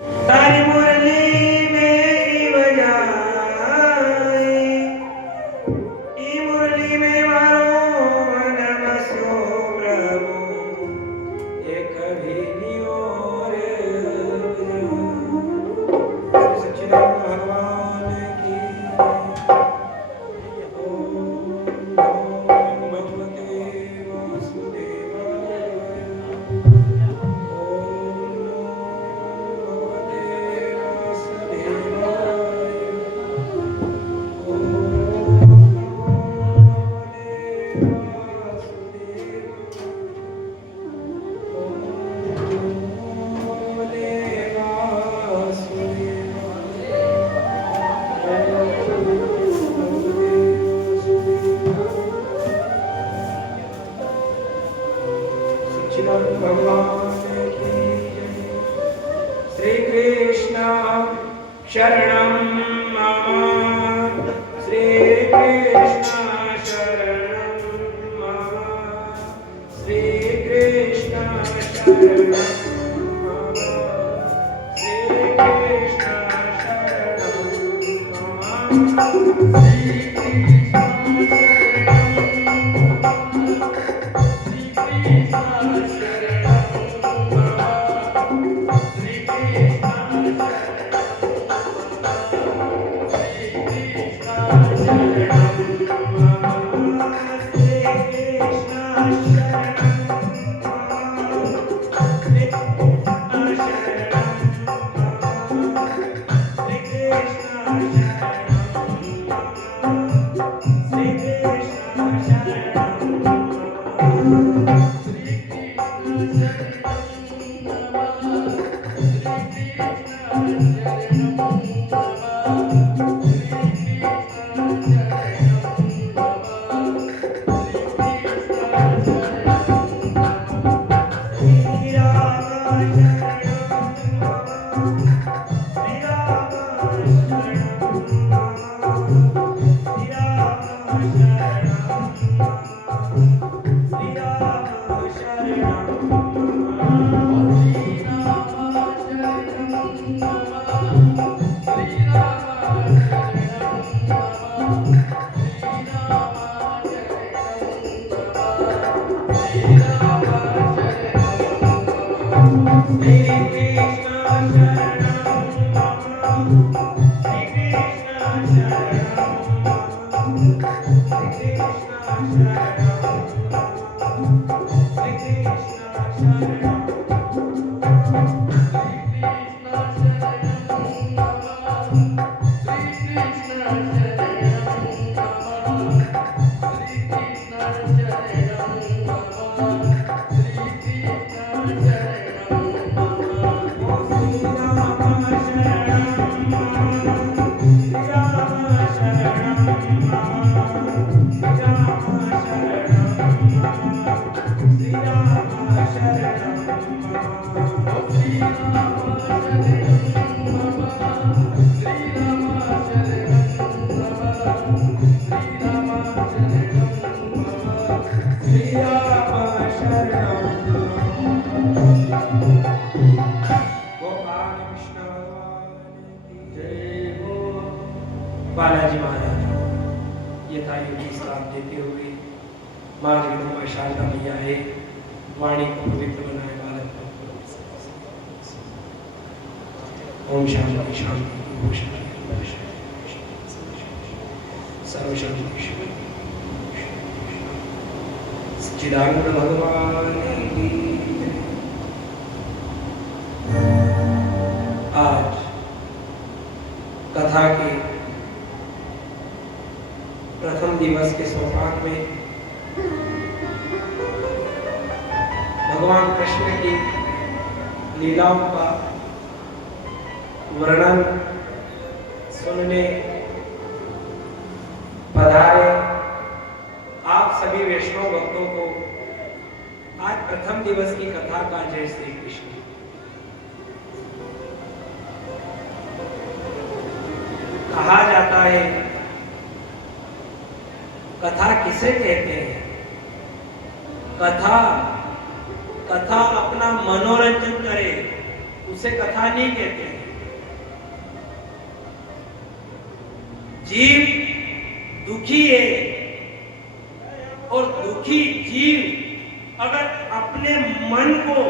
तारी मुरली में बजाए, ई मुरली में मारो मन बसो प्रभु, ये कभी नहीं और सच्चिदानंद भगवान की। भगवान की जय। श्री कृष्ण शरणं मम, श्री कृष्ण शरणं मम, श्री कृष्ण शरणं मम, श्री कृष्ण शरणं मम, श्री बालाजी महाराज यथायोगी साथ देते हुए माँ जगदम्बा शारदा मैया है वाणी को पवित्र बनाए बालक को। ओम शांति शांति सर्व शांति सच्चिदानंद भगवान की। आज कथा के प्रथम दिवस के सोपान में भगवान कृष्ण की लीलाओं का वर्णन सुनने पधारे आप सभी वैष्णव भक्तों को आज प्रथम दिवस की कथा का जय श्री कृष्ण। कहा जाता है कथा किसे कहते हैं? कथा अपना मनोरंजन करे उसे कथा नहीं कहते हैं। जीव दुखी है और दुखी जीव अगर अपने मन को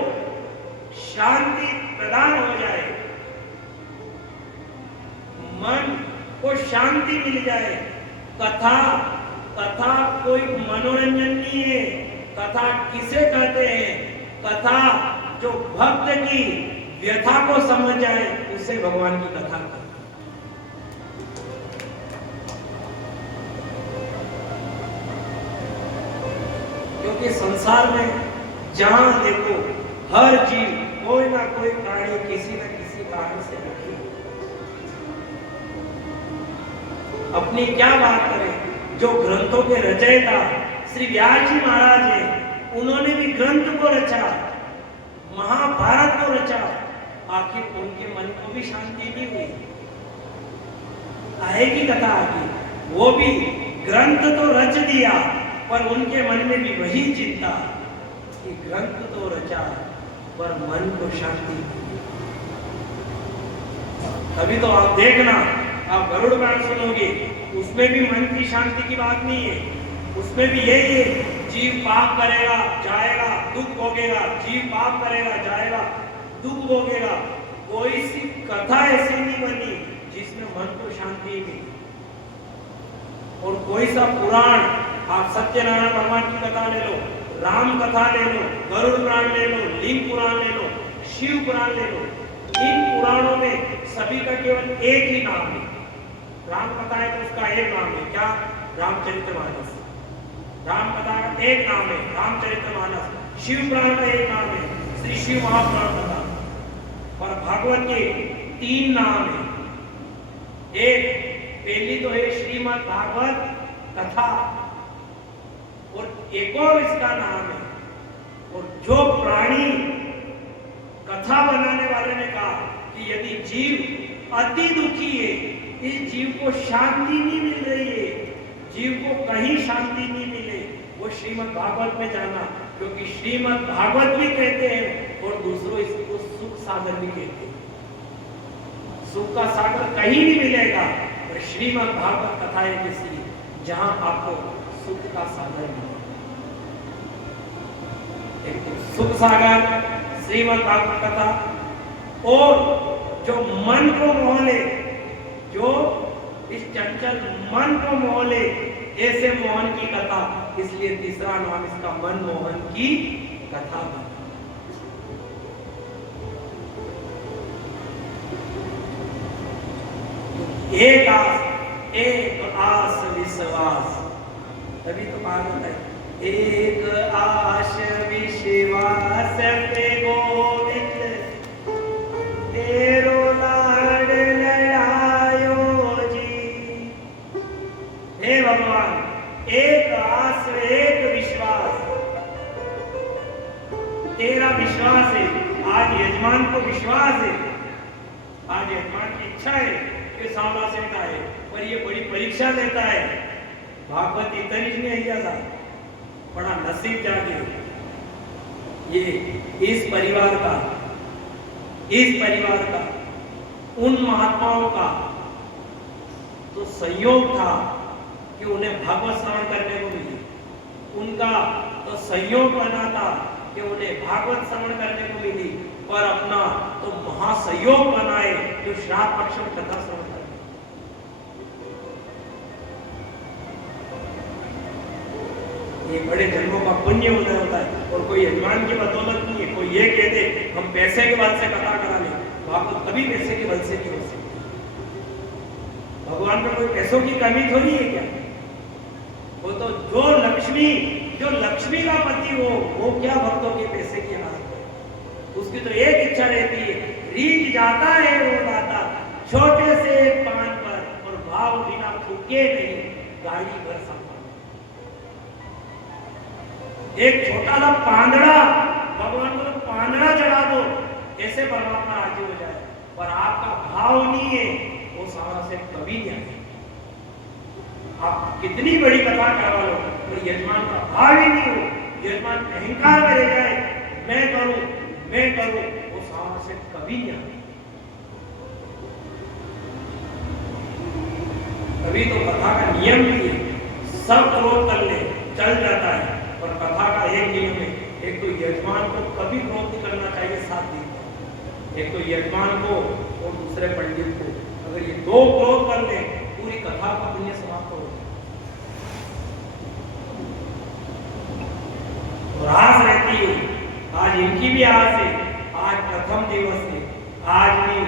शांति प्रदान हो जाए, मन को शांति मिल जाए, कथा कोई मनोरंजन नहीं है। कथा किसे कहते हैं? कथा जो भक्त की व्यथा को समझ जाए उसे भगवान की कथा कहते हैं। क्योंकि संसार में जहां देखो हर जीव कोई ना कोई प्राणी किसी न किसी कारण से दुखी। अपनी क्या बात करें, जो ग्रंथों के रचयिता श्री व्यास जी महाराज हैं, उन्होंने भी ग्रंथ को रचा, महाभारत को रचा, आखिर उनके मन को भी शांति नहीं हुई। आएगी कथा आगे, वो भी ग्रंथ तो रच दिया पर उनके मन में भी वही चिंता कि ग्रंथ तो रचा पर मन को शांति। अभी तो आप देखना, आप गरुड़ पुराण सुनोगे, उसमें भी मन की शांति की बात नहीं है। उसमें भी यही है, जीव पाप करेगा जाएगा दुख भोगेगा, जीव पाप करेगा जाएगा दुख भोगेगा। कोई सी कथा ऐसी नहीं बनी जिसमें मन को शांति मिली। और कोई सा पुराण, आप सत्यनारायण भगवान की कथा ले लो, राम कथा ले लो, गरुड़ पुराण ले लो, लिंग पुराण ले लो, शिव पुराण ले लो, इन पुराणों में सभी का केवल एक ही नाम है। राम कथा है तो उसका एक नाम है, क्या? रामचरितमानस। राम कथा का एक नाम है, रामचरितमानस। शिव पुराण का एक नाम है, श्री शिव महापुराण कथा। और भागवत के 3 नाम है। एक पहली तो है श्रीमद् भागवत कथा और एक और इसका नाम है। और जो प्राणी कथा बनाने वाले ने कहा कि यदि जीव अति दुखी है, इस जीव को शांति नहीं मिल रही है, जीव को कहीं शांति नहीं मिले, वो श्रीमद् भागवत में जाना। क्योंकि श्रीमद् भागवत भी कहते हैं और दूसरों इसको सुख सागर भी कहते हैं। सुख का सागर कहीं नहीं मिलेगा, और श्रीमद् भागवत कथा है किसी जहां आपको सुख का सागर मिले। एक तो सुख सागर श्रीमद् भागवत कथा, और जो मन को मोह ले, जो इस चंचल मन को मोह ले, ऐसे मोहन की कथा। इसलिए तीसरा नाम इसका मनमोहन की कथा। एक आस विश्वास, तभी तो कहा जाता है एक आश विश्वास पे गोविंद तेरो लाड लड़ायो जी। हे भगवान, एक आस एक विश्वास, तेरा विश्वास है। आज यजमान को विश्वास है, आज यजमान की इच्छा है कि सामना सेठ आए, पर ये बड़ी परीक्षा देता है। भागवत इतनी नहीं जाता, बड़ा नसीब जागे ये इस परिवार का उन महात्माओं का तो संयोग था कि उन्हें भागवत श्रवण करने को मिली। उनका तो संयोग बना था कि उन्हें भागवत श्रवण करने को मिली, पर अपना तो महासंयोग बनाए जो श्राद्ध पक्ष में कथा श्रवण करने। ये बड़े जन्मों का पुण्य उदय होता है, और कोई यजमान की बदौलत नहीं है। कोई ये कह दे हम पैसे के बल से कथा करा ले, भागवत कभी पैसे के बल से नहीं हो सकती। भगवान में कोई पैसों की कमी थोड़ी है क्या? वो तो जो लक्ष्मी का पति हो, वो क्या भक्तों के पैसे की आस है। उसकी तो एक इच्छा रहती है, रीत जाता है वो दाता छोटे से एक पान पर, और भाव बिना थूके नहीं गाड़ी भर संभाल। एक छोटा सा पांदड़ा, भगवान को तो पांदड़ा चढ़ा दो, ऐसे परमात्मा राजी हो जाए। पर आपका भाव नहीं है, वो सारा से कभी नहीं आए। आप कितनी बड़ी कथा करवा लो, तो यजमान का भाव ही नहीं हो, यजमान अहंकार में रह जाए, मैं करूं, वो सारा से कभी कभी नहीं आती। तभी तो कथा का नियम भी है, सब क्रोध कर ले चल जाता है, पर कथा का एक नियम है, एक तो यजमान को कभी क्रोध नहीं करना चाहिए 7 दिन तक, एक तो यजमान को और दूसरे पंडित को, अगर ये 2 क्रोध कर ले पूरी कथा का पुण्य समाप्त हो जाए। और आस रहती है, आज इनकी भी आस है, आज प्रथम दिवस है, आज नहीं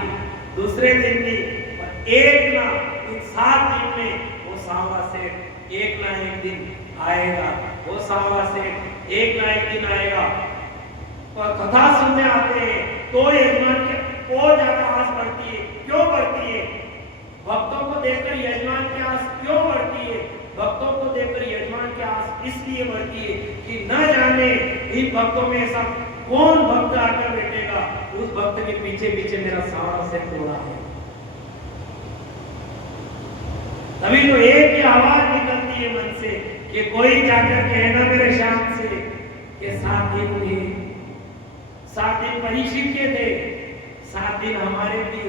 दूसरे दिन नहीं, पर एक ना इन 7 दिन में वो सांवला सेठ एक ना एक दिन आएगा, वो सांवला सेठ एक ना एक दिन आएगा। और कथा सुनने आते हैं तो यजमान की और ज्यादा आस बढ़ती है। क्यों बढ़ती है? भक्तों को देखकर यजमान की आस क्यों बढ़ती है? भक्तों को देखकर यजमान की आस इसलिए बढ़ती है कि न जाने इन भक्तों में ऐसा कौन भक्त आकर बैठेगा, उस भक्त के पीछे पीछे मेरा सांवला सेठ हो रहा है। तभी तो एक ही आवाज निकलती है मन से कि कोई जाकर कहना मेरे श्याम से कि 7 दिन हुए, 7 दिन परीक्षित के थे, 7 दिन हमारे भी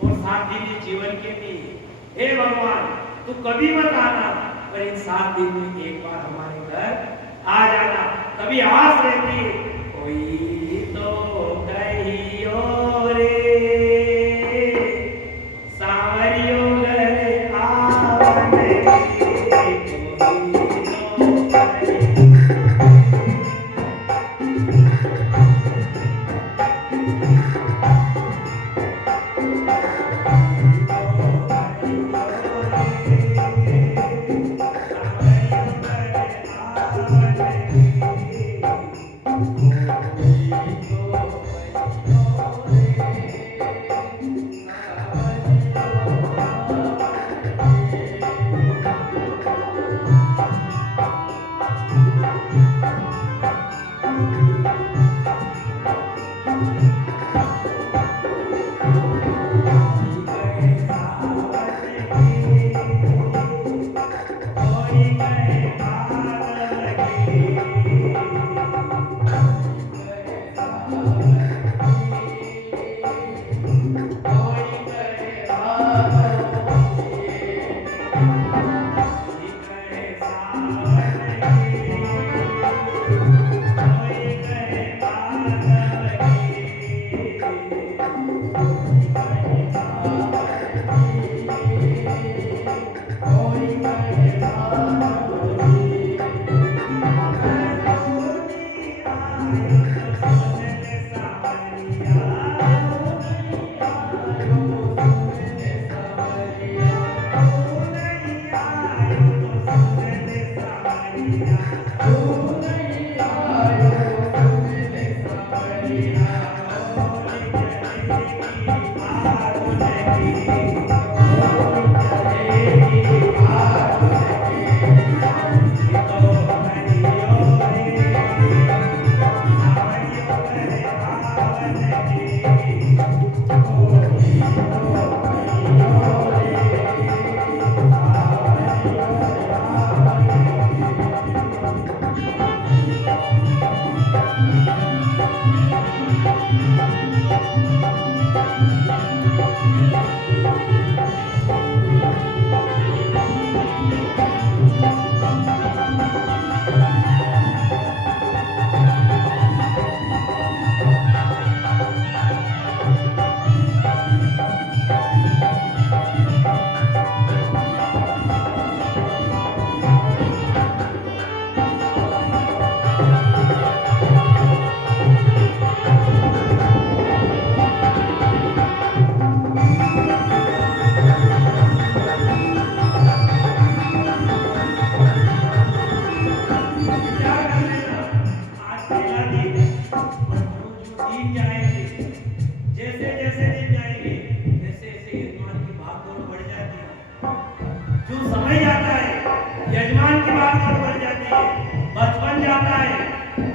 और 7 दिन जीवन के भी। हे भगवान तू कभी मत आना, पर इन 7 दिन में एक बार हमारे घर आ जाना। कभी आस रहती है कोई तो कहियो रे सांवरियो घर आवे,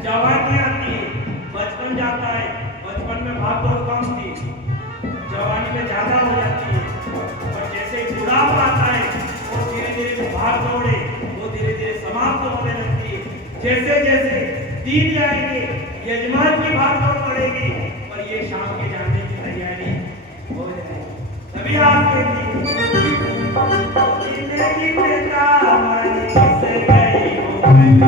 जवानी आती है, बचपन जाता है, बचपन में भाग दौड़ कम थी, जवानी में ज्यादा हो जाती है, और जैसे ही बुढ़ापा आता है वो धीरे धीरे भाग दौड़े वो धीरे धीरे समाप्त होने लगती है। जैसे जैसे दिन आएंगे यजमान की भाग दौड़ बढ़ेगी, पर ये शाम के जाने की थे, तभी आप कहती जिंदगी में तारी किस गई हो कभी,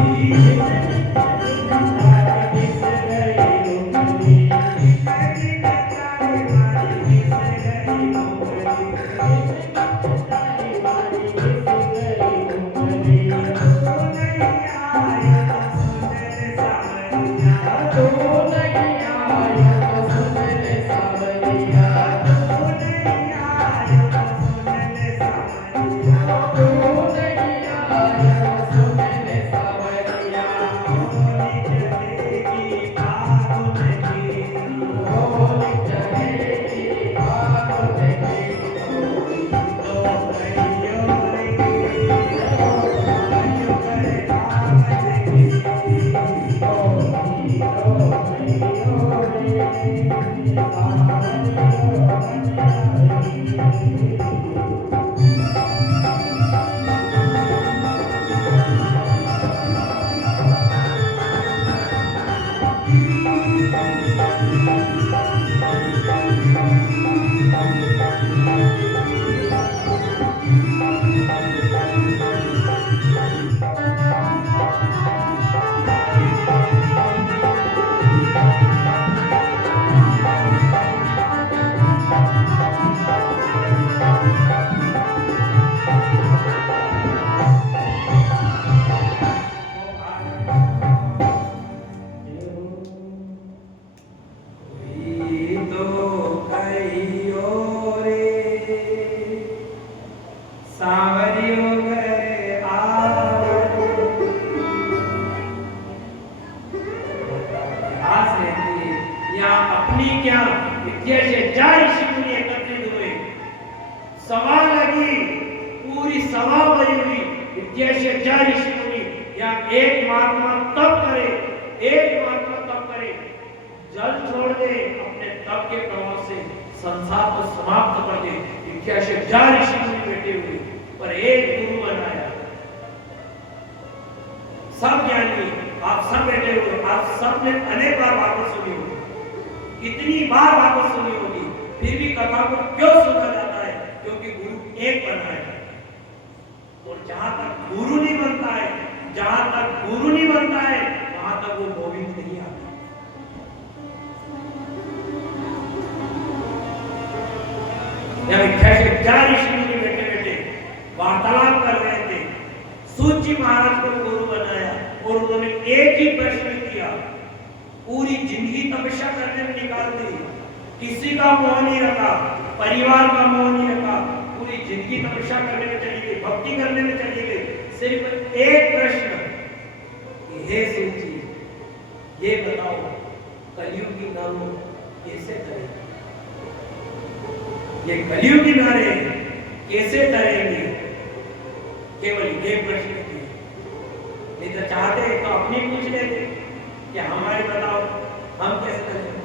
सभा लगी, पूरी सभा भरी हुई, विद्याशय ऋषि मुनि यहाँ एक महात्मा तप करे, एक महात्मा तप करे, जल छोड़ दे, अपने तप के प्रभाव से संसार को समाप्त कर दे। विद्याशय ऋषि मुनि बैठे हुए, पर एक गुरु बनाया। सब ज्ञानी, आप सब बैठे हुए, आप सब ने अनेक बार बातें सुनी होगी, कितनी बार बातें सुनी होगी, फिर भी कथा को क्यों सुना जाता है? क्योंकि गुरु एक बना है। और जहां तक गुरु नहीं बनता है, जहां तक गुरु नहीं बनता है, वहां तक वो गोविंद नहीं आता। ऋषि मुनि बैठे बैठे वार्तालाप कर रहे थे। सूत जी महाराज को गुरु बनाया और उन्होंने एक ही प्रश्न किया, पूरी जिंदगी तपस्या करने में निकाल दी, किसी का मोह नहीं रखा, परिवार का मोह नहीं रखा, पूरी जिंदगी तपस्या करने में चली गई, भक्ति करने में चली गई। सिर्फ एक प्रश्न, हे सूत जी, ये बताओ कलयुगी नर कैसे तरेंगे? ये कलयुगी नारे कैसे तरेंगे? केवल ये प्रश्न किए। नहीं तो चाहते तो अपनी पूछ लेते कि हमारे बताओ हम कैसे तरेंगे।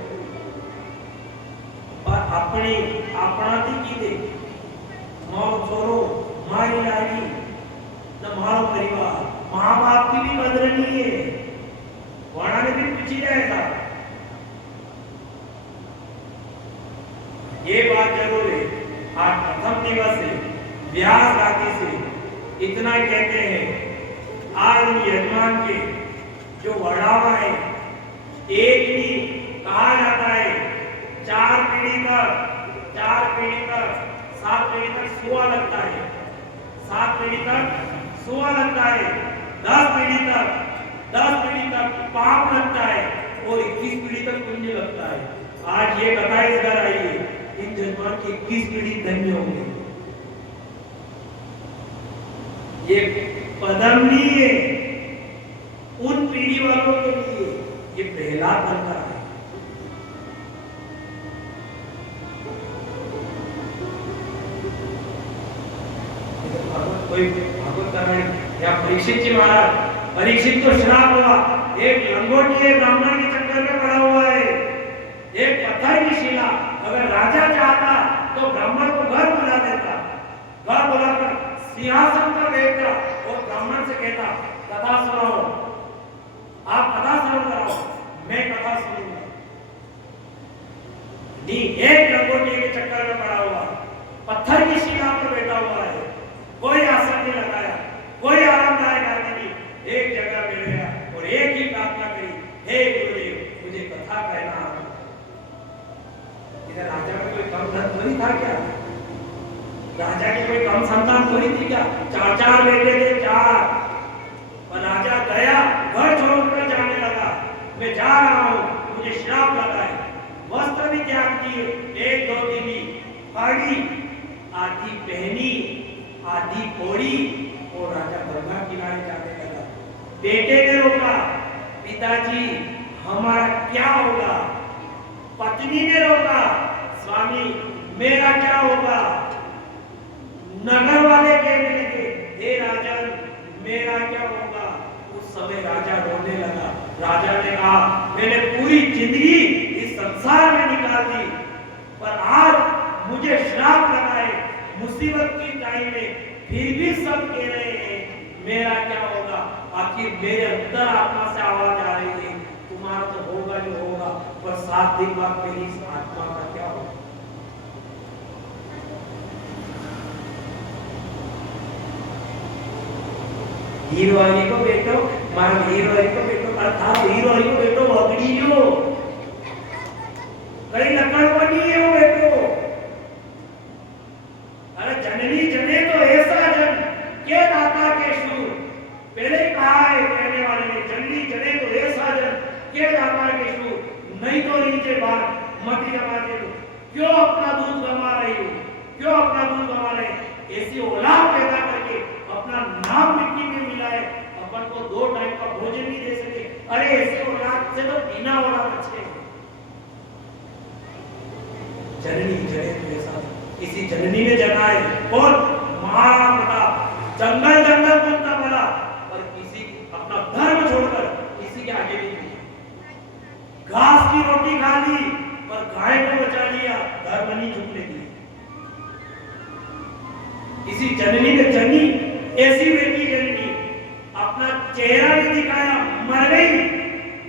अपनी अपनाती की दे, मारो छोरो मारी लागी न मारो परिवार, माँ बाप की भी कदर नहीं है, वाणा ने भी पूछी जाए था। ये बात जरूर है। आज प्रथम दिवस है, व्यास गादी से इतना कहते हैं, आज यजमान के जो वड़ावा है, एक ही कहा जाता है, 4 पीढ़ी तक 7 पीढ़ी तक सुआ लगता है, 7 पीढ़ी तक सुआ लगता है, 10 पीढ़ी तक पाप लगता है और 21 पीढ़ी तक पुण्य लगता है। आज ये कथा इस घर आई है, इन जन्मान की 21 पीढ़ी धन्य होंगे। ये पदम नहीं है उन पीढ़ी वालों के लिए, ये पहला बनता है। कोई भागवत कहानी या परीक्षित जी महाराज, परीक्षित तो श्राप हुआ, एक लंगोटी ब्राह्मण के चक्कर में पड़ा हुआ है, एक पत्थर की शिला। अगर राजा चाहता तो ब्राह्मण को घर बुला देता, घर बुलाकर सिंहासन पर बैठता और ब्राह्मण से कहता, कथा सुनाओ, आप कथा सुनो कराओ, मैं कथा सुनूंगा। नहीं एक लंगोटी के चक्कर में पड़ा हुआ, पत्थर की शिला पर बैठा हुआ है, कोई आसन नहीं लगाया, कोई आरामदायक आदमी नहीं, एक जगह बैठ गया और एक ही प्रार्थना करी, हे गुरुदेव मुझे कथा कहना। इधर राजा का कोई कम धन थोड़ी था क्या? राजा की कोई कम संतान थोड़ी थी क्या? चार चार बेटे थे, चार। और राजा गया, घर छोड़कर जाने लगा, मैं जा रहा हूँ, मुझे श्राप लगा है। वस्त्र भी त्याग दिए, एक दो दिन फाड़ी, आधी पहनी, आधी फोड़ी और राजा गंगा किनारे जाने लगा। बेटे ने रोका, पिताजी हमारा क्या होगा? पत्नी ने रोका, स्वामी मेरा क्या होगा? नगर वाले कहने लगे, हे राजन मेरा क्या होगा? उस समय राजा रोने लगा। राजा ने कहा, मैंने पूरी जिंदगी इस संसार में निकाल दी, पर आज मुझे श्राप लगा है, मुसीबत की टाइम में फिर भी सब कह रहे हैं मेरा क्या होगा? आखिर मेरे अंदर आत्मा से आवाज आ रही है, तुम्हारा तो होगा जो होगा, पर 7 दिन बाद मेरी इस आत्मा का क्या होगा? हीरोइन को बेटो, मारो हीरोइन को बेटो, अर्थात हीरोइन को बेटो वगड़ी जो कई लकड़ बनी है वो बेटो। अरे जननी जने तो ऐसा जन के दाता के शूर, पहले कहा है कहने वाले ने, जननी जने तो ऐसा जन के दाता के शूर, नहीं तो नीचे बात मत जमाते हो, क्यों अपना दूध गंवा रही हो, क्यों अपना दूध गंवा रहे? ऐसी औलाद पैदा करके अपना नाम मिट्टी में मिलाए, अपन को 2 टाइम का भोजन नहीं दे सके। अरे ऐसी औलाद से तो बिना औलाद अच्छे। जननी जने तो ऐसा, किसी जननी ने जना है, कौन? महाराणा प्रताप जंगल जंगल घूमता पड़ा, और किसी अपना धर्म छोड़कर किसी के आगे नहीं गया। घास की रोटी खा ली पर गाय को बचा लिया, धर्म नहीं झुकने दिया। किसी जननी ने जनी, ऐसी बेटी जननी, अपना चेहरा नहीं दिखाया, मर गई,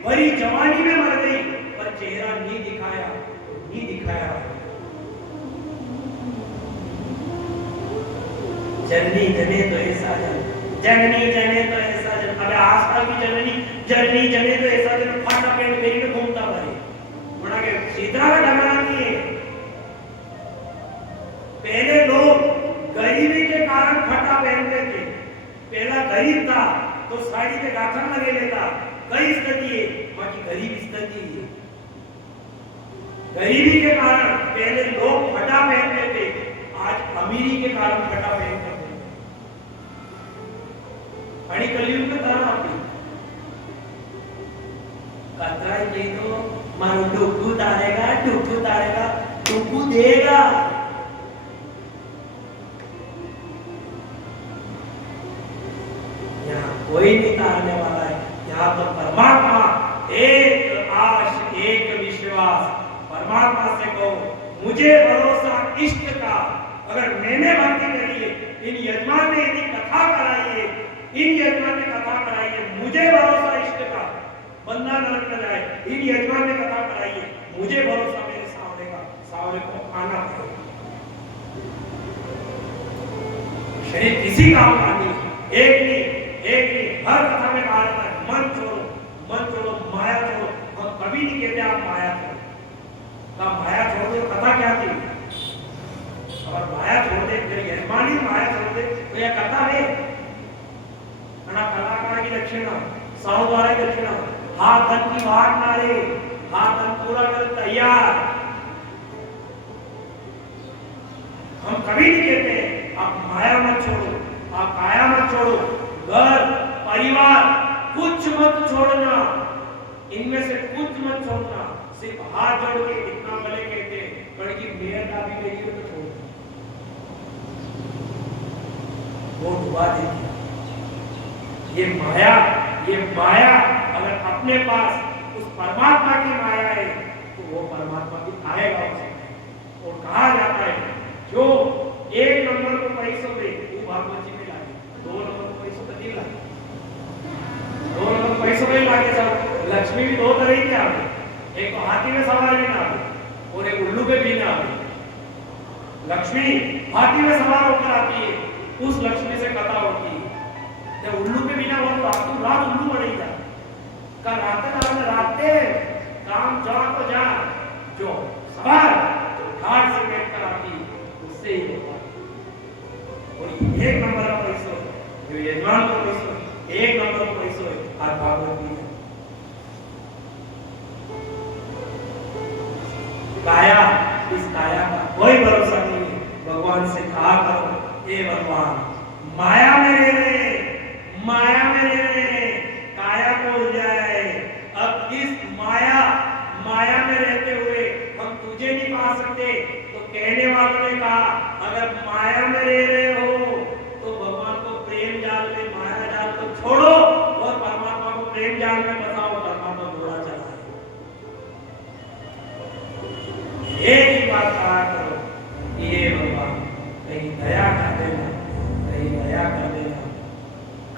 भरी जवानी में मर गई, पर चेहरा नहीं दिखाया, नहीं दिखाया। जननी जने तो ऐसा जन, जननी जने तो ऐसा जन। अबे आसपास की जननी जननी जने तो ऐसा जन फाटा पेट मेरी में घूमता भरे, बड़ा के सीधा का ढंगना नहीं है। पहले लोग गरीबी के कारण फटा पहनते थे, पहला गरीब था तो साड़ी पे गाठन लगे लेता, कई स्थिति है, बाकी गरीब स्थिति है। गरीबी के कारण पहले लोग फटा पहनते थे, आज अमीरी के कारण फटा पहनते थे। बड़ी कलयुग में तरह आती कहता है ये तो मारो डुकू तारेगा, डुकू तारेगा, डुकू देगा। कोई नहीं तारने वाला है, यहाँ तो परमात्मा, एक आश एक विश्वास। परमात्मा से कहो मुझे भरोसा इष्ट का, अगर मैंने भक्ति करी है, इन यजमान ने यदि कथा कराई है, इन यजमान ने कथा कराई है, मुझे भरोसा इष्ट का, बंदा नरक न जाए, इन यजमान ने कथा कराई है, मुझे भरोसा मेरे सावरे का, सावरे को आना पड़ेगा। शरीर किसी काम का नहीं, एक नहीं, हर कथा में कहा जाता है मन छोड़ो, माया छोड़ो। हम कभी नहीं कहते आप माया छोड़ो, का माया छोड़ दे, कथा क्या थी? और माया छोड़ दे, फिर यजमानी माया छोड़ दे तो यह कथा है ना? कलाकार की लक्षण, साहूद्वारा की लक्षण, हाथ धन की वाट नारे, हाथ धन पूरा कर तैयार। हम कभी नहीं कहते आप माया मत छोड़ो, आप काया मत छोड़ो, घर परिवार कुछ मत छोड़ना, इनमें से कुछ मत छोड़ना। सिर्फ हाथ जोड़ के इतना भले कहते हैं कि मेरा भी मेरी तो छोड़ वो डुबा देगी। ये माया अगर अपने पास उस परमात्मा की माया है तो वो परमात्मा की आएगा और कहा जाता है जो 1 नंबर को पैसों दे वो भागवत जी में लागे, 2 नंबर को पैसों का नहीं लागे, 2 नंबर पैसों में लागे। सब लक्ष्मी भी 2 तरह की आगे, एक तो हाथी में सवार भी ना और एक उल्लू लक्ष्मी हाथी में सवार होकर आती है, उस लक्ष्मी से कथा होती है। जब उल्लू के बिना वो रात उल्लू बनेगी का राते काम जा तो जा, जो सवार जो घाट से बैठ कर आती उससे ही होता। और एक नंबर का पैसा जो यजमान को पैसा, एक नंबर का पैसा है आज भागवत गीता। काया, इस काया का कोई भरोसा नहीं है। भगवान से कहा करो, हे भगवान माया में रह रहे, माया में रह रहे, काया को उलझाए। अब इस माया में रहते हुए हम तुझे नहीं पा सकते, तो कहने वालों ने कहा अगर माया में रह रहे हो तो भगवान को प्रेम जाल में, माया जाल को छोड़ो और परमात्मा को प्रेम जाल में बसाओ। परमात्मा घोड़ा चलाए। एक ही बात कहा करो, ये भगवान कहीं दया कर देना, कहीं दया कर देना।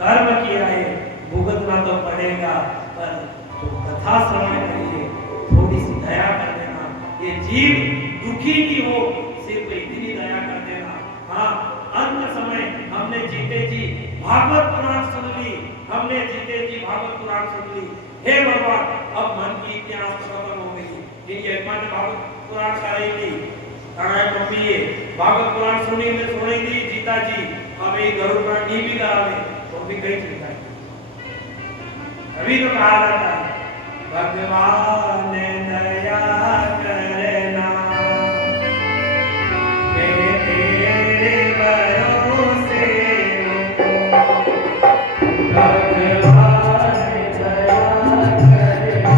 कर्म किया है भुगतना तो पड़ेगा, पर जो कथा श्रवण करिए थोड़ी सी दया कर देना। ये जीव दुखी नहीं हो, सिर्फ इतनी दया कर देना। हाँ, अंत समय हमने जीते जी भागवत पुराण सुन ली, हमने जीते जी भागवत पुराण सुन ली। हे भगवान, अब मन की इतिहास खत्म हो गई। ये यजमान ने भागवत पुराण कराई मम्मी भागवत पुराण सुनी थी जीता जी, अब ये गरुड़ पुराण नहीं भी करावे तो भी कई चिंता है। अभी तो कहा जाता है भगवान दया करना, मैं तेरे भरोसे भगवान दया करना,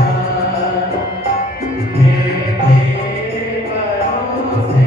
मैं तेरे भरोसे भगवान दया करना।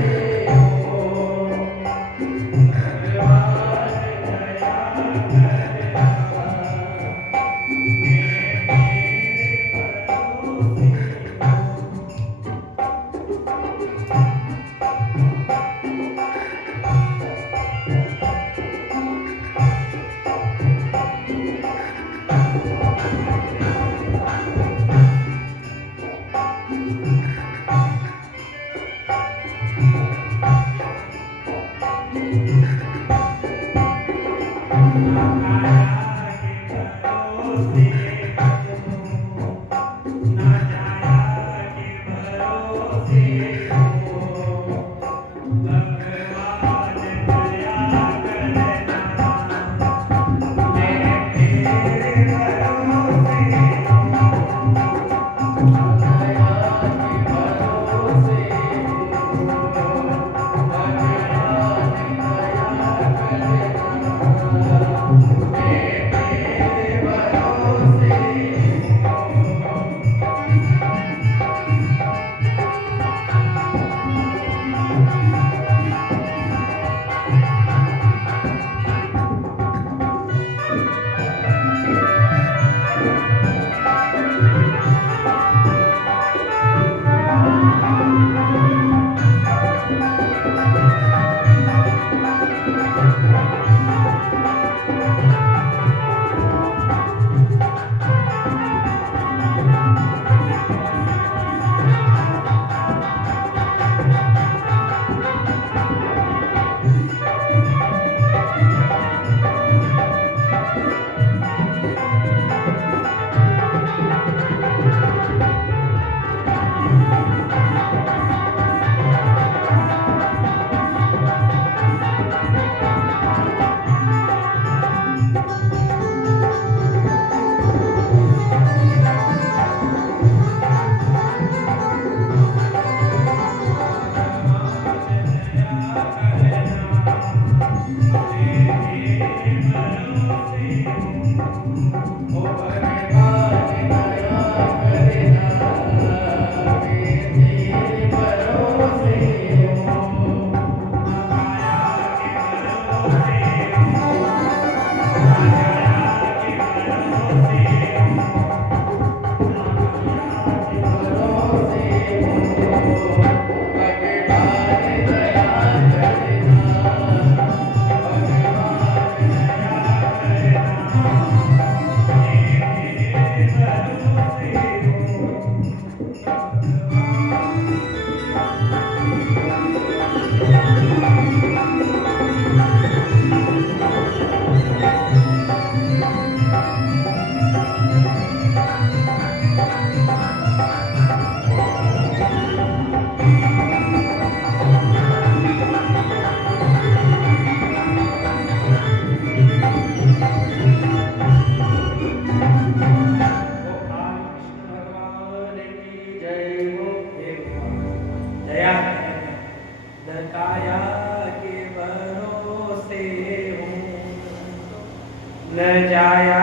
न जाया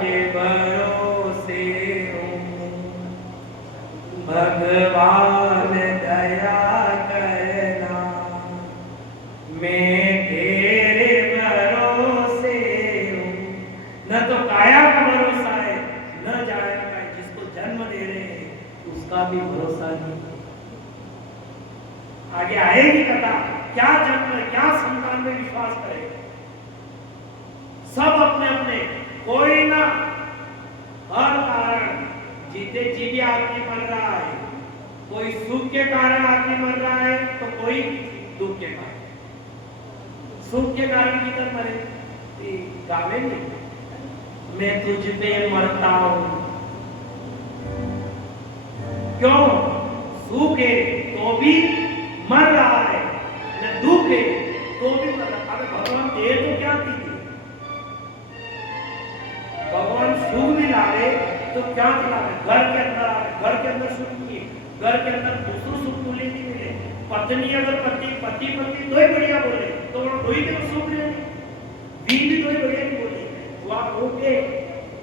के भरोसे हूँ, भगवान दया करना, मैं तेरे भरोसे हूँ। न तो काया का भरोसा है, न जाया का, जिसको जन्म दे रहे हैं उसका भी भरोसा नहीं। आगे आएगी कथा, क्या जन्म, क्या संतान में विश्वास करे। सब अपने अपने, कोई ना, हर कारण, जीते जी भी आदमी मर रहा है, कोई सुख के कारण आदमी मर रहा है तो कोई दुख के कारण। सुख के कारण किधर मरे, गावे नहीं, मैं तुझ पे मरता हूं। क्यों? सुख है तो भी मर रहा है, दुख है तो भी मर रहा है। अबे भगवान दे तो क्या दीजिए, भगवान सुख भी लावे तो क्या दिलावे, घर के अंदर आवे, घर के अंदर सुख नहीं, घर के अंदर दूसरों सुख बोले नहीं मिले। पत्नी अगर पति पति पत्नी दो ही बढ़िया बोले तो वो दो ही के सुख ले, बीवी भी दो ही बढ़िया नहीं बोले, वो आप होके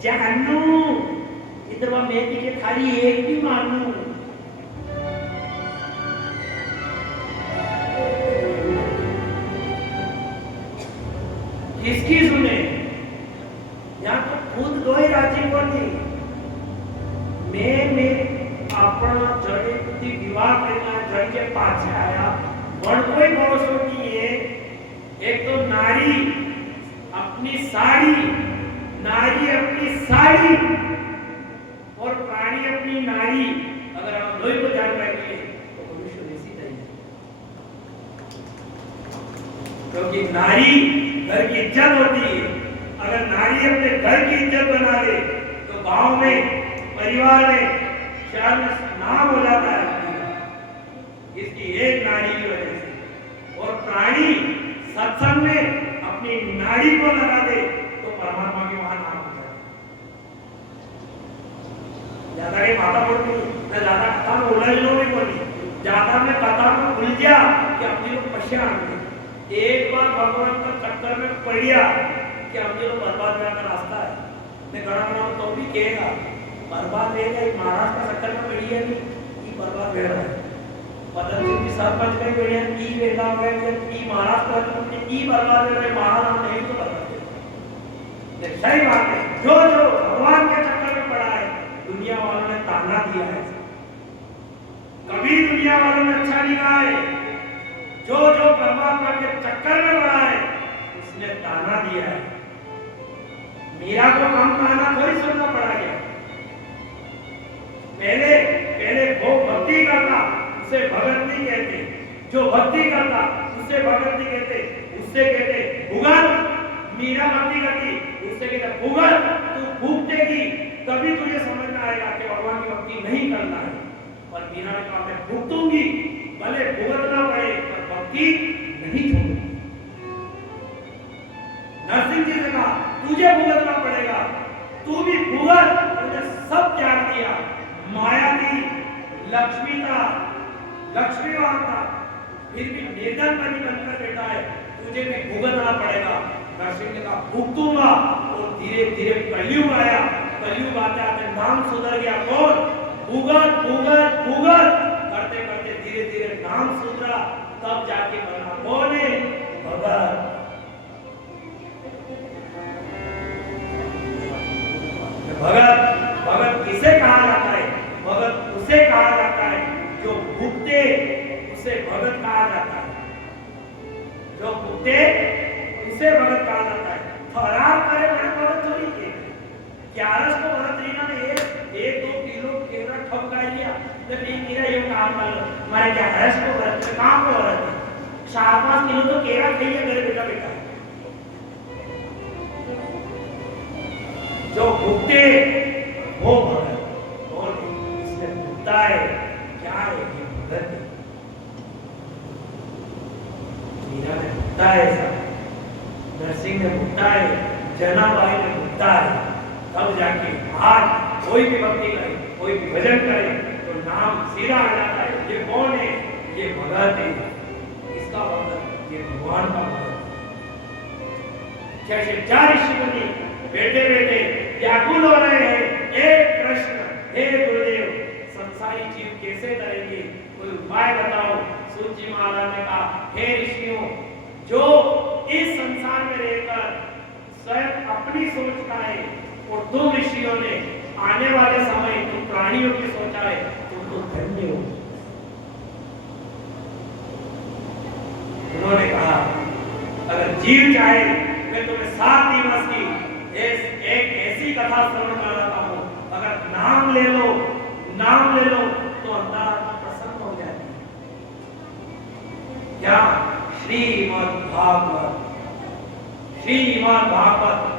जानू इधर वहां मेहंदी के खाली एक भी मानू। किसकी सुने, यहाँ तो खुद दो ही राजी बोली, मैं अपना जड़ी विवाह करना, जड़ के पाछे आया, बड़ कोई भरोसा नहीं है। एक तो नारी अपनी साड़ी, नारी अपनी साड़ी और प्राणी अपनी नारी, अगर हम दोनों को ध्यान रखेंगे तो भविष्य ऐसी नहीं है। क्योंकि नारी घर की इज्जत होती है, अगर नारी अपने घर की इज्जत बना ले तो गांव में, परिवार में, शहर में नाम हो जाता है इसकी एक नारी की वजह से। और प्राणी सत्संग में अपनी नाड़ी को लगा दे तो परमात्मा के वहां नाम हो जाए। ज्यादा ही माता बोलती मैं ज्यादा कथा में उलझ लो नहीं बोली, ज्यादा में कथा में उलझा कि अपनी लोग परेशान हो। एक बार भगवान का चक्कर में पड़ गया कि अपने लोग बर्बाद होने का रास्ता है, मैं गड़ा बनाऊं तो भी कहेगा बर्बाद रहेगा। महाराष्ट्र का चक्कर में पड़ी है नहीं बर्बाद रह रहा है, बदल की सरपंच में बढ़िया की वेदा हो गया की महाराष्ट्र में की बर्बाद रह रहे, महाराष्ट्र नहीं तो बर्बाद है। ये सही बात है, जो जो भगवान के चक्कर में पड़ा है दुनिया वालों ने ताना दिया है, कभी दुनिया वालों ने अच्छा नहीं कहा है। जो जो परमात्मा के चक्कर में पड़ा है उसने ताना दिया है। मीरा को हम ताना थोड़ी सुनना पड़ा गया। पहले वो भक्ति करता उसे भगत नहीं कहते, जो भक्ति करता उसे भगत नहीं कहते, उससे कहते भुगत। मीरा भक्ति करती उससे कहते भुगत, तू भूगतेगी तभी तुझे समझ में आएगा कि भगवान की भक्ति नहीं करना है। और मीरा ने कहा मैं भुगतूंगी, भले भुगतना पड़े पर भक्ति नहीं छोड़ूंगी। नरसिंह जी ने कहा तुझे भुगतना पड़ेगा, तू भी भुगत, तुझे सब त्याग दिया, माया दी, लक्ष्मी था, लक्ष्मीवान था, फिर भी निर्धन बनी बनकर बैठा है, तुझे भी भुगतना पड़ेगा। नरसिंह ने कहा भुगतूंगा। और धीरे धीरे कलयुग आया, कलयुग आते आते नाम सुधर गया। कौन? भुगत भुगत भुगत करते करते धीरे धीरे नाम सुधरा, तब जाके बना कौन है? भगत। भगत भगत किसे कहा जाता है? भगत उसे कहा जाता है जो भुगते, उसे भगत कहा जाता है। जो भुगते उसे भगत कहा जाता है। फरार करे बड़े भगत थोड़ी के। ग्यारह को भगत रीना ने एक दो किलो केरा ठपका लिया, जब ये मेरा ये काम कर लो, हमारे 11 को भगत काम को भगत 4-5 किलो तो केरा खाइए मेरे बेटा बेटा। जो भुगते वो भगत। और इसमें भुगता है क्या है? ये भगत है। मीरा ने भुगता है, नरसिंह ने भुगता है, जनाबाई ने भुगता है। तब जाके आज कोई भी भक्ति करे, कोई भी भजन करे तो नाम सीधा आ जाता है। ये कौन है? ये भगत है। इसका भगत, ये भगवान का भगत। जैसे 4 ऋषि मुनि बेटे बेटे व्याकुल हो रहे हैं, हे कृष्ण, हे गुरुदेव, संसारी जीव कैसे करेंगे, कोई उपाय बताओ। सूत जी महाराज ने कहा, हे ऋषियों, जो इस संसार में रहकर स्वयं अपनी सोच का है, और तुम ऋषियों ने आने वाले समय तुम प्राणियों की सोचा है, तुम तो धन्य हो। उन्होंने कहा, अगर जीव चाहे मैं तुम्हें 7 दिवस की एक ऐसी कथा श्रवण कराता हूं, अगर नाम ले लो तो अंतरात्मा प्रसन्न हो जाती है। क्या? श्रीमद् भागवत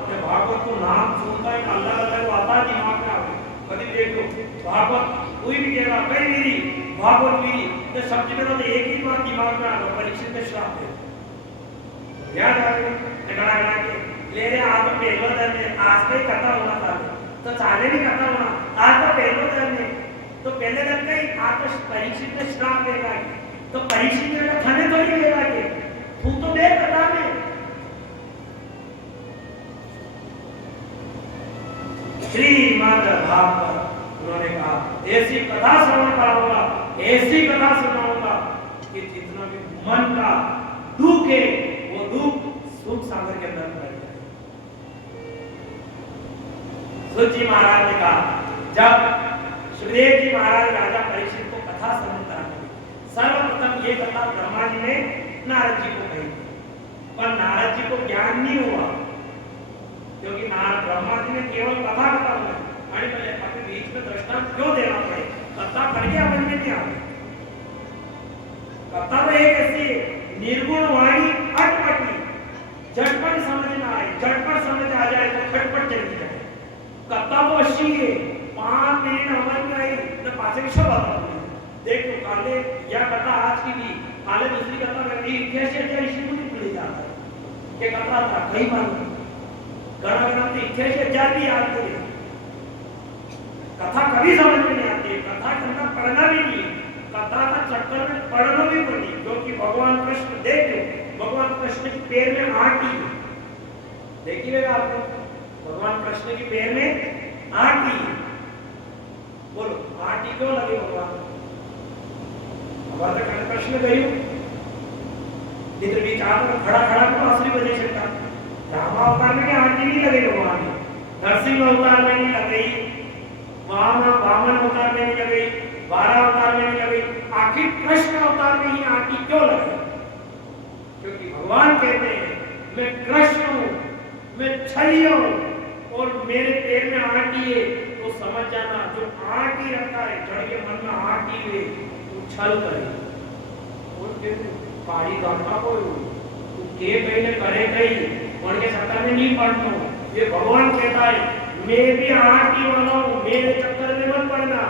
मैं भागवत को नाम सुनता है, अलग अलग आता दिमाग में आवे। कभी देखो भागवत कोई भी कह रहा कई मेरी भागवत मेरी, तो सबसे पहले तो एक ही बात दिमाग में आ रहा, परीक्षित में श्राप है। याद आ गया गड़ा के ले रे आज तो पहलो दिन में, आज कहीं कथा होना था तो चाले नहीं कथा होना, आज तो पहलो दिन में, तो पहले दिन कहीं आज तो परीक्षित में श्राप देगा, तो परीक्षित में खाने थोड़ी लेगा के तू तो दे कथा में। श्रीमद् भागवत उन्होंने कहा, ऐसी कथा श्रवण कराऊंगा, ऐसी कथा सुनाऊंगा कि जितना भी मन का दुख है वो दुख सुख सागर के अंदर बढ़ जाए। सूत जी महाराज ने कहा, जब सुखदेव जी महाराज राजा परीक्षित को कथा श्रवण कराने, सर्वप्रथम ये कथा ब्रह्मा जी ने नारद जी को कही, पर नारद जी को ज्ञान नहीं हुआ, क्योंकि ब्रह्मा जी ने केवल कथा बताई, आणि पहले अपने बीच में दृष्टांत क्यों देना पड़े, कथा पढ़ के समझ में नहीं आती। कथा तो एक ऐसी निर्गुण वाणी अटपटी, झटपट समझ में आए, झटपट समझ आ जाए तो झटपट चली जाए। कथा तो अच्छी है, 5 मिनट समझ में आई तो पाछे की सब आता है। देखो काले या कथा आज की भी, काले दूसरी कथा में इतिहास ऋषि मुनि खुली जाता है कि कथा था कई बार गणगणा तो इतिहास 1000 भी याद करे, कथा कभी समझ में नहीं आती है, कथा के अंदर पढ़ना भी नहीं, कथा का चक्कर में पढ़ना भी नहीं, क्योंकि भगवान कृष्ण देखो, भगवान कृष्ण के पैर में आटी है, देखिएगा आपने, भगवान कृष्ण के पैर में आटी है, बोलो आटी क्यों लगी भगवान? हमारा कृष्ण गई इधर बीच आकर खड़ा तो असली वजह से था, रामा अवतार में आटी नहीं लगे भगवान, नरसिंह अवतार में नहीं लगी, वामन अवतार में नहीं लगी, 12 अवतार में नहीं लगी, आखिर कृष्ण अवतार में ही आटी क्यों लगी? क्योंकि भगवान कहते हैं मैं कृष्ण हूं, मैं छलिया हूं, और मेरे पैर में आटी है, तो समझ जाना जो आटी रखता है जड़ के मन में आटी है तो छल करे, और कहते पहाड़ी गांठा को तू के पहले करे कहीं और के चक्कर में नहीं पड़ना। ये भगवान कहता है मैं भी आटी वाला हूं, मेरे चक्कर में मत पड़ना,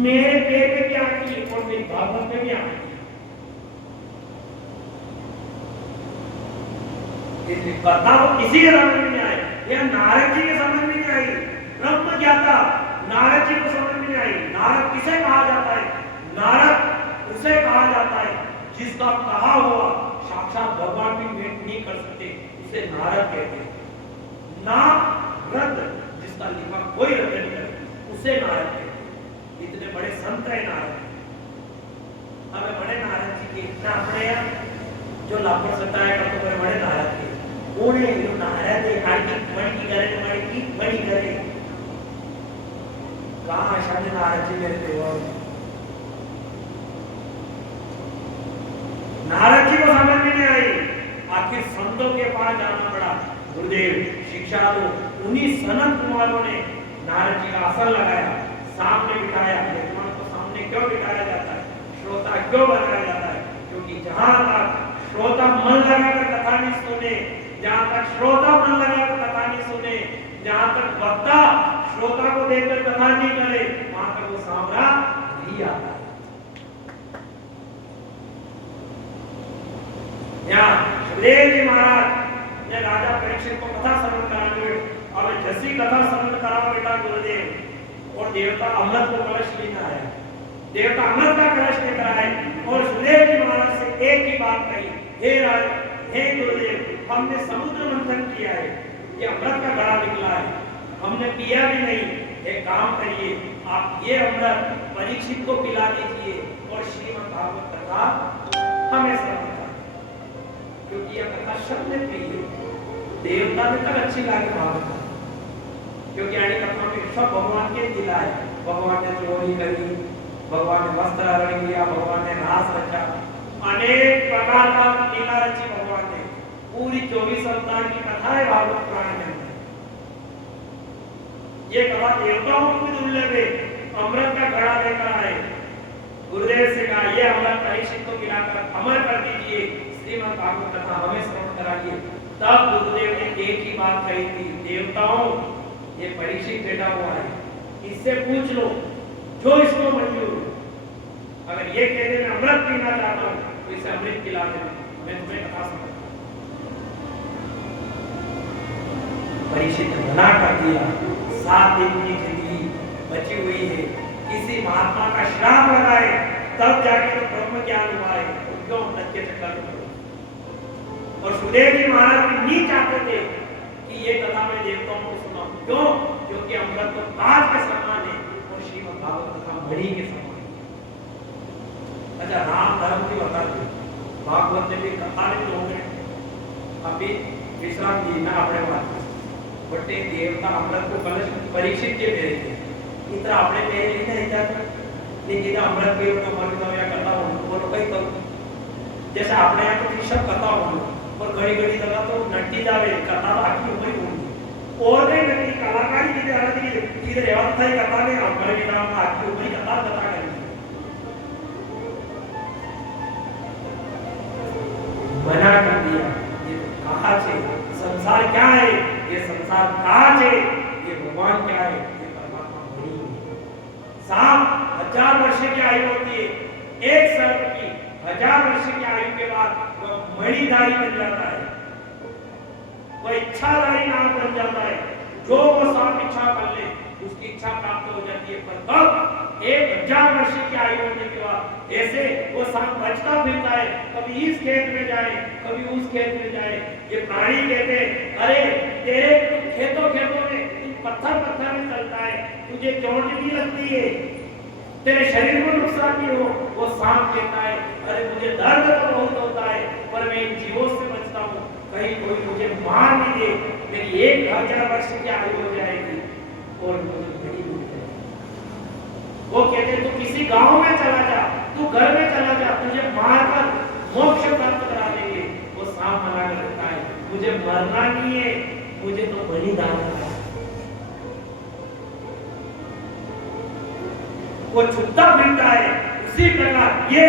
मेरे पेट में भी आटी है और मेरी भागवत में भी आटी है। कथा तो किसी के समझ में नहीं आई, यह नारद जी के समझ में नहीं आई, ब्रह्म ज्ञाता नारद जी को समझ में नहीं आई। नारद किसे कहा जाता है? नारद उसे कहा जाता है जिसका कहा हुआ साक्षात भगवान भी भेंट नहीं कर सकते, उसे नारद कहते हैं। नारद जिसका लिखा कोई रद्द नहीं करे उसे नारद कहते हैं। इतने बड़े संत है नारद, हमें बड़े नारद जी के इतना अपने जो लापड़ सकता है तो बड़े नारद के ओने जो नारद है हार्दिक मणि करे मणि की मणि करे कहां शादी नारद जी मेरे देव नारद जी को समझ में नहीं आई, आखिर संतों के पास जाना पड़ा। गुरुदेव शिक्षा दो। उन्हीं सनत कुमारों ने नारद जी का आसन लगाया, सामने बिठाया। विद्वान को सामने क्यों बिठाया जाता है, श्रोता क्यों बनाया जाता है? क्योंकि जहां तक श्रोता मन लगाकर कथा नहीं सुने, जहां तक श्रोता मन लगाकर कथा नहीं सुने, जहां तक वक्ता श्रोता को देखकर कथा नहीं करे, वहां तक वो सामरा नहीं आता। सुखदेव जी महाराज ने राजा परीक्षित को कथा श्रवण कराने, और जैसी कथा श्रवण करा बेटा गुरुदेव, और देवता अमृत को कलश लेकर आया, देवता अमृत का कलश लेकर आए, और सुखदेव जी महाराज से एक ही बात कही, हे गुरुदेव, हमने समुद्र मंथन किया है, ये अमृत का घड़ा निकला है, हमने पिया भी नहीं। एक काम करिए, आप ये अमृत परीक्षित को पिला दीजिए और श्रीमद् भागवत कथा हमें श्रवण करें, क्योंकि यह कथा सबने प्रिय है। देवता ने तक अच्छी लगी भागवत, क्योंकि आनी कथा में सब भगवान के दिला है। भगवान ने चोरी करी, भगवान ने वस्त्र हरण किया, भगवान ने नाश रचा, अनेक प्रकार का लीला रची भगवान ने। पूरी 24 अवतार की कथा है भागवत पुराण में। ये कथा देवताओं को भी दुर्लभ है। अमृत का घड़ा लेकर आए, गुरुदेव से कहा ये अमृत परीक्षित को पिलाकर अमर कर दीजिए, श्रीमद् भागवत कथा हमें श्रवण कराइए। तब गुरुदेव ने एक ही बात कही थी, देवताओं ये परीक्षित बैठा हुआ है, इससे पूछ लो जो इसको मंजूर हो। अगर ये कहते मैं अमृत पीना चाहता हूं तो इसे अमृत पिला देना, मैं तुम्हें कथा समझता। परीक्षित ने मना कर दिया। 7 दिन की जिंदगी बची हुई है, किसी महात्मा का श्राप लगाए तब जाके तो ब्रह्म ज्ञान हुआ है, क्यों अमृत के चक्कर में। और सुखदेव जी महाराज भी नहीं चाहते थे कि ये कथा मैं देवताओं को सुनाऊं, क्यों? क्योंकि अमृत तो ताज के समान है और श्रीमद् भागवत कथा मणि के समान है। अच्छा, राम धर्म की बता दी, भागवत में भी कथा नहीं हो गए, अभी विश्राम दी ना अपने बात बटे देवता अमृत को कलश परीक्षित के मेरे थे, इतना अपने मेरे नहीं जाता, लेकिन अमृत पी तो मर जाओ या करता हो बोलो कहीं तो जैसे अपने यहाँ तो सब कथा हो और घड़ी घड़ी जगह तो नट्टी जावे कथा आखी उम्र होगी और नहीं नट्टी कलाकारी की जगह थी इधर एवं था कथा नहीं हमारे के नाम आखी उम्र कथा करनी मना कर दिया। ये कहा से संसार क्या है, ये संसार कहा है, ये भगवान क्या है, ये परमात्मा वही है। सांप 1000 वर्ष की आयु होती है, एक सर्प की 1000 वर्ष की आयु के बाद वह मणिधारी बन जाता है, वह इच्छाधारी नाग बन जाता है। जो वो सांप इच्छा कर ले उसकी इच्छा प्राप्त हो जाती है। पर तब 1000 वर्ष की आयु होने के बाद ऐसे वो सांप बचता फिरता है, कभी इस खेत में जाए कभी उस खेत में जाए। ये प्राणी कहते हैं अरे तेरे खेतों खेतों में पत्थर पत्थर में चलता है, तुझे चोट भी लगती है, तेरे शरीर को नुकसान भी हो। वो सांप कहता है अरे मुझे दर्द तो बहुत होता है पर मैं इन जीवों से बचता हूँ, कहीं कोई मुझे मार नहीं दे, मेरी 1000 वर्ष की आयु हो जाएगी और मुझे बड़ी हो जाएगी। वो कहते तू किसी गांव में चला जा, तू घर में चला जा, तुझे मारकर मोक्ष प्राप्त करा देंगे। वो सांप मना करता है मुझे मरना नहीं है, मुझे तो बलिदान करना है। वो छुपता फिरता है। उसी प्रकार ये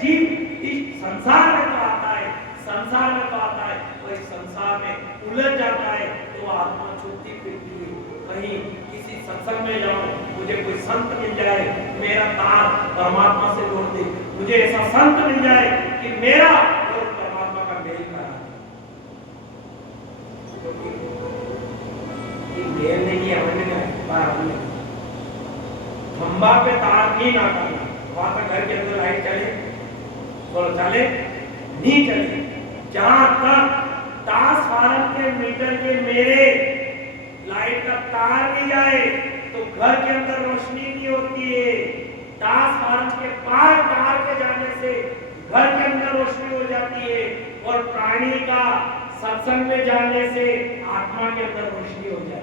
जीव इस संसार में तो आता है, संसार में तो आता है और इस संसार में उलझ जाता है तो आत्मा छुपती फिरती है। कहीं किसी सत्संग में जाऊं, मुझे कोई संत मिल जाए, मेरा तार परमात्मा से जोड़ दे, मुझे ऐसा संत मिल जाए कि मेरा और परमात्मा का मेल करा दे। मेल नहीं है हमने खंबा पे तार नहीं नाटना, वहां तक घर के अंदर लाइट चले बोलो चले नहीं चले। जहां तक ट्रांसफार्मर के मीटर के मेरे लाइट का तार नहीं जाए तो घर के अंदर रोशनी नहीं होती है। ट्रांसफार्मर के पार तार के जाने से घर के अंदर रोशनी हो जाती है और प्राणी का सत्संग में जाने से आत्मा के अंदर रोशनी हो जाती है।